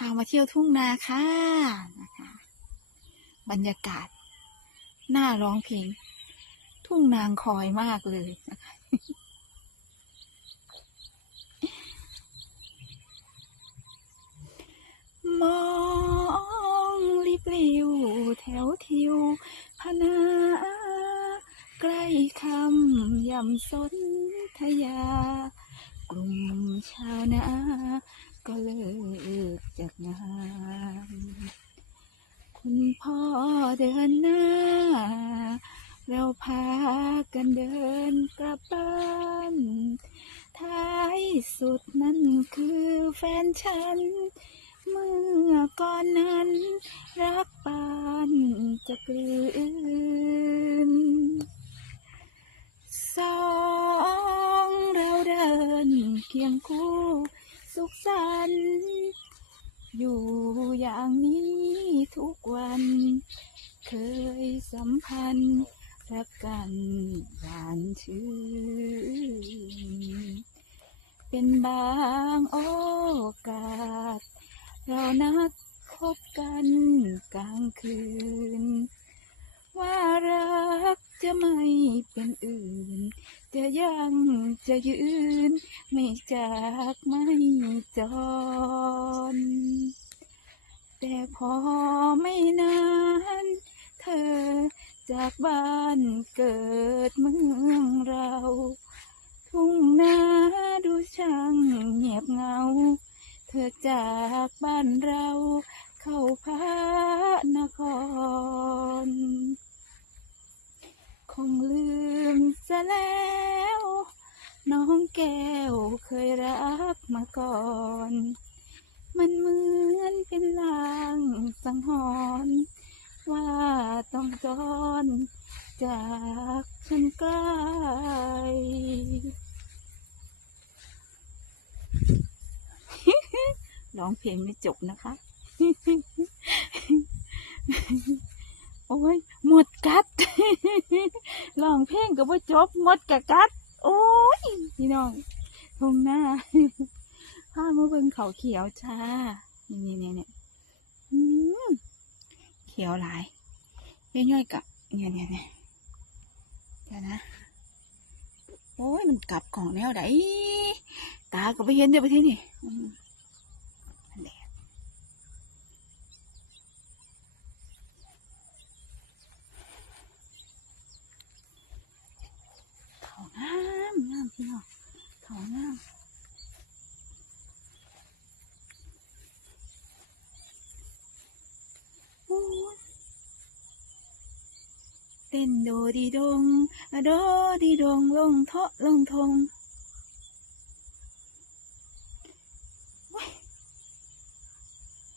พามาเที่ยวทุ่งนาค่ะนะคะ บรรยากาศน่าร้องเพลง ทุ่งนางคอยมากเลยนะคะมองลิบลิวแถวทิวพนาใกล้คำยำสนทยากลุ่มชาวนา ก็เลิกจากงานคุณพ่อเดินหน้า เราพากันเดินกลับบ้านท้ายสุดนั่นคือแฟนฉัน เมื่อก่อนนั้น รักปานจะกลืนสองเราเดินเคียงคู่ ขสันต์อยู่อย่างนี้ทุกวัน เคยสัมพันธ์รักกันหวานชื่นเป็นบางโอกาส เรานัด จะยืน ไม่จากไม่จรแต่พอไม่นาน เธอจากบ้านเกิดเมืองเรา ทุ่งนาดูช่างเงียบเงา เธอจากบ้านเราเข้าพระนคร เคยรักมาก่อน มันเหมือนเป็นลางสังหรณ์ว่าต้องจรจากฉันไกลร้องเพลงไม่จบนะคะ โอ้ย หมดกัดร้องเพลงก็บ่จบ หมดกะกัด โอ้ย พี่น้อง ทงหน้าพามาเบิงเขาเขียวจ้า นี่นี่นี่เนี่ยเขียวหลายเย่ย่อยๆกะเนี่ยเนี่ยเนี่ยเดี๋ยวนะ โอ้ย มันกลับของแนวไหนตาก็ไปเห็นเดี๋ยวไปที่นี่แหละเขางามงามพี่น้องเขางาม โอ้ย เต้นโดดีดงโดดีดงลงเทาะลงทง